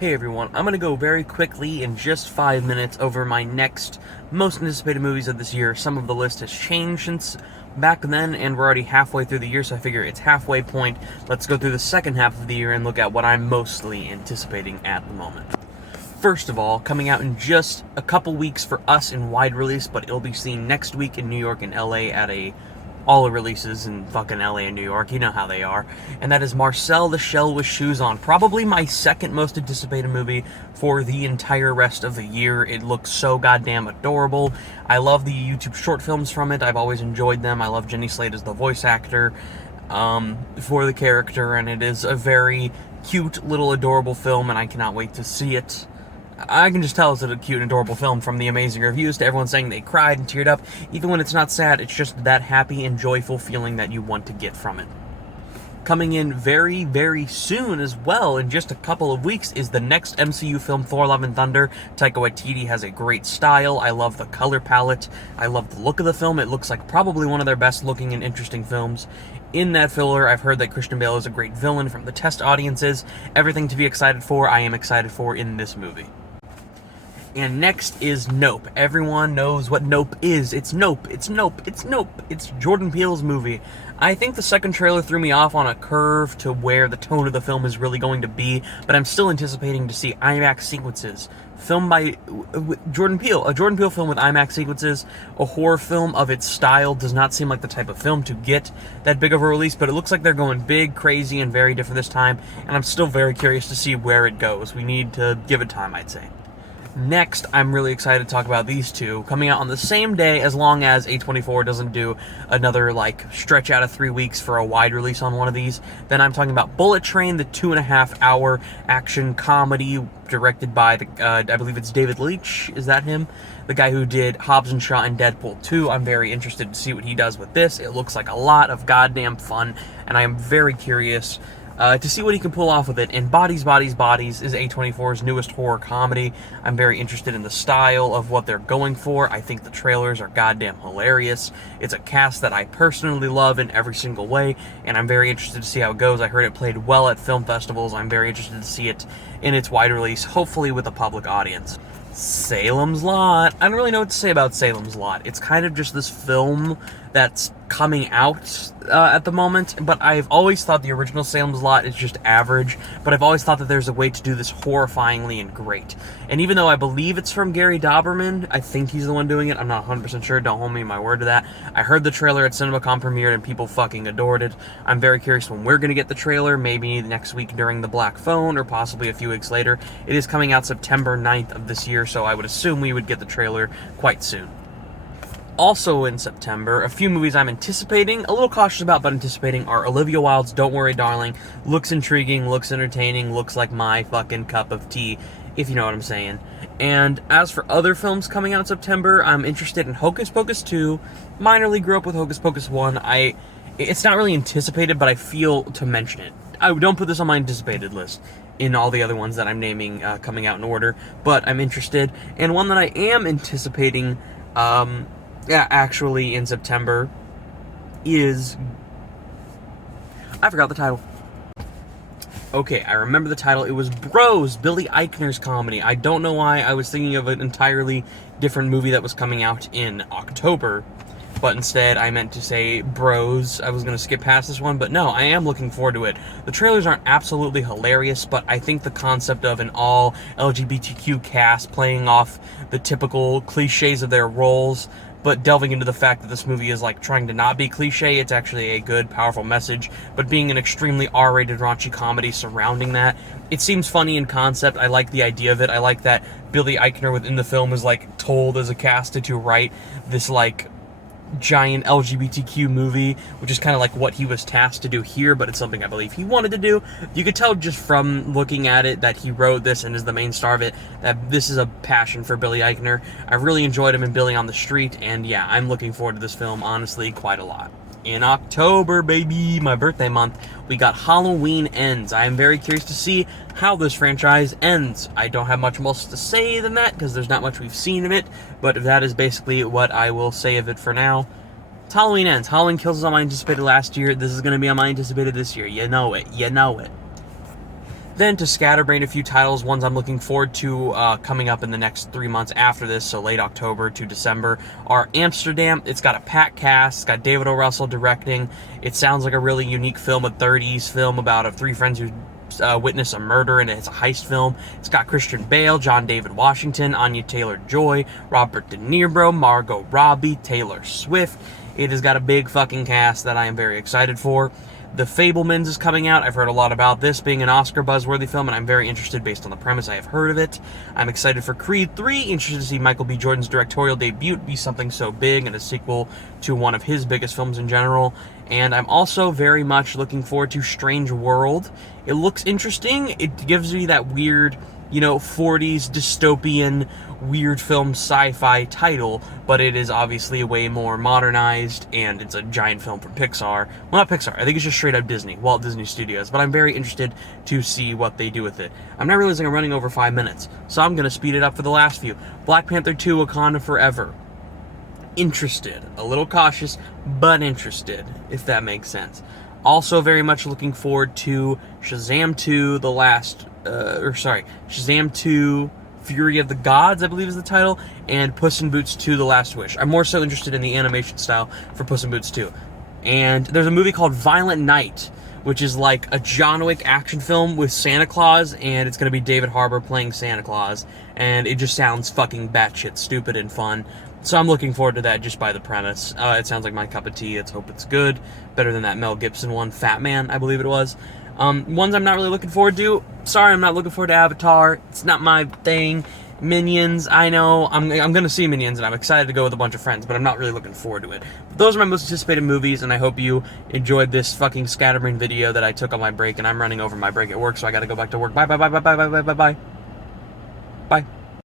Hey everyone, I'm going to go very quickly in just 5 minutes over my next most anticipated movies of this year. Some of the list has changed since back then, and we're already halfway through the year, so I figure it's halfway point. Let's go through the second half of the year and look at what I'm mostly anticipating at the moment. First of all, coming out in just a couple weeks for us in wide release, but it'll be seen next week in New York and LA at all the releases in fucking LA and New York, you know how they are, and that is Marcel the Shell with Shoes On, probably my second most anticipated movie for the entire rest of the year. It looks so goddamn adorable. I love the YouTube short films from it. I've always enjoyed them. I love Jenny Slate as the voice actor for the character, and it is a very cute, little, adorable film, and I cannot wait to see it. I can just tell it's a cute and adorable film from the amazing reviews to everyone saying they cried and teared up. Even when it's not sad, it's just that happy and joyful feeling that you want to get from it. Coming in very, very soon as well, in just a couple of weeks, is the next MCU film, Thor: Love and Thunder. Taika Waititi has a great style. I love the color palette. I love the look of the film. It looks like probably one of their best looking and interesting films. In that filler, I've heard that Christian Bale is a great villain from the test audiences. Everything to be excited for, I am excited for in this movie. And next is Nope. Everyone knows what Nope is. It's Nope. It's Nope. It's Nope. It's Jordan Peele's movie. I think the second trailer threw me off on a curve to where the tone of the film is really going to be, but I'm still anticipating to see IMAX sequences. Filmed by Jordan Peele. A Jordan Peele film with IMAX sequences, a horror film of its style, does not seem like the type of film to get that big of a release, but it looks like they're going big, crazy, and very different this time, and I'm still very curious to see where it goes. We need to give it time, I'd say. Next, I'm really excited to talk about these two, coming out on the same day, as long as A24 doesn't do another, stretch out of 3 weeks for a wide release on one of these. Then I'm talking about Bullet Train, the 2.5-hour action comedy directed by, I believe it's David Leitch, is that him? The guy who did Hobbs & Shaw and Deadpool 2. I'm very interested to see what he does with this. It looks like a lot of goddamn fun, and I am very curious to see what he can pull off with it. And Bodies, Bodies, Bodies is A24's newest horror comedy. I'm very interested in the style of what they're going for. I think the trailers are goddamn hilarious. It's a cast that I personally love in every single way, and I'm very interested to see how it goes. I heard it played well at film festivals. I'm very interested to see it in its wide release, hopefully with a public audience. Salem's Lot. I don't really know what to say about Salem's Lot. It's kind of just this film that's coming out at the moment, but I've always thought the original Salem's Lot is just average, but I've always thought that there's a way to do this horrifyingly and great. And even though I believe it's from Gary Dauberman, I think he's the one doing it, I'm not 100% sure, don't hold me my word to that. I heard the trailer at CinemaCon premiered and people fucking adored it. I'm very curious when we're gonna get the trailer, maybe next week during the Black Phone, or possibly a few weeks later. It is coming out September 9th of this year, so I would assume we would get the trailer quite soon. Also in September, a few movies I'm anticipating, a little cautious about, but anticipating, are Olivia Wilde's Don't Worry Darling. Looks intriguing, looks entertaining, looks like my fucking cup of tea, if you know what I'm saying. And as for other films coming out in September, I'm interested in Hocus Pocus 2. Minorly grew up with Hocus Pocus 1. It's not really anticipated, but I feel to mention it. I don't put this on my anticipated list in all the other ones that I'm naming coming out in order, but I'm interested. And one that I am anticipating actually in September is... I forgot the title. Okay, I remember the title. It was Bros, Billy Eichner's comedy. I don't know why I was thinking of an entirely different movie that was coming out in October, but instead I meant to say Bros. I was going to skip past this one, but no, I am looking forward to it. The trailers aren't absolutely hilarious, but I think the concept of an all LGBTQ cast playing off the typical cliches of their roles, but delving into the fact that this movie is trying to not be cliche, it's actually a good, powerful message, but being an extremely R-rated, raunchy comedy surrounding that, it seems funny in concept. I like the idea of it. I like that Billy Eichner within the film is told as a cast to write this giant LGBTQ movie, which is kind of what he was tasked to do here, but it's something I believe he wanted to do. You could tell just from looking at it that he wrote this and is the main star of it, that this is a passion for Billy Eichner. I really enjoyed him in Billy on the Street, and yeah, I'm looking forward to this film, honestly, quite a lot. In October, baby, my birthday month, we got Halloween Ends. I am very curious to see how this franchise ends. I don't have much else to say than that, because there's not much we've seen of it, but that is basically what I will say of it for now. It's Halloween Ends. Halloween Kills was on my anticipated last year. This is going to be on my anticipated this year. You know it. You know it. Then to scatterbrain a few titles, ones I'm looking forward to coming up in the next 3 months after this, so late October to December, are Amsterdam. It's got a packed cast. It's got David O. Russell directing. It sounds like a really unique film, a 30s film about three friends who witness a murder, and it's a heist film. It's got Christian Bale, John David Washington, Anya Taylor-Joy, Robert De Niro, Margot Robbie, Taylor Swift. It has got a big fucking cast that I am very excited for. The Fabelmans is coming out. I've heard a lot about this being an Oscar buzzworthy film, and I'm very interested based on the premise. I have heard of it. I'm excited for Creed 3, interested to see Michael B. Jordan's directorial debut be something so big and a sequel to one of his biggest films in general. And I'm also very much looking forward to Strange World. It looks interesting. It gives me that weird, 40s dystopian weird film sci-fi title, but it is obviously way more modernized, and it's a giant film from Pixar. Well, not Pixar. I think it's just straight up Disney, Walt Disney Studios, but I'm very interested to see what they do with it. I'm not realizing I'm running over 5 minutes, so I'm going to speed it up for the last few. Black Panther 2, Wakanda Forever. Interested. A little cautious, but interested, if that makes sense. Also very much looking forward to Shazam 2, Shazam 2, Fury of the Gods, I believe is the title, and Puss in Boots 2, The Last Wish. I'm more so interested in the animation style for Puss in Boots 2. And there's a movie called Violent Night, which is like a John Wick action film with Santa Claus, and it's going to be David Harbour playing Santa Claus, and it just sounds fucking batshit stupid and fun. So I'm looking forward to that just by the premise. It sounds like my cup of tea. Let's hope it's good. Better than that Mel Gibson one, Fat Man, I believe it was. Ones I'm not really looking forward to. Sorry, I'm not looking forward to Avatar. It's not my thing. Minions, I know. I'm going to see Minions, and I'm excited to go with a bunch of friends, but I'm not really looking forward to it. But those are my most anticipated movies, and I hope you enjoyed this fucking scatterbrain video that I took on my break, and I'm running over my break at work, so I got to go back to work. Bye, bye, bye, bye, bye, bye, bye, bye, bye. Bye.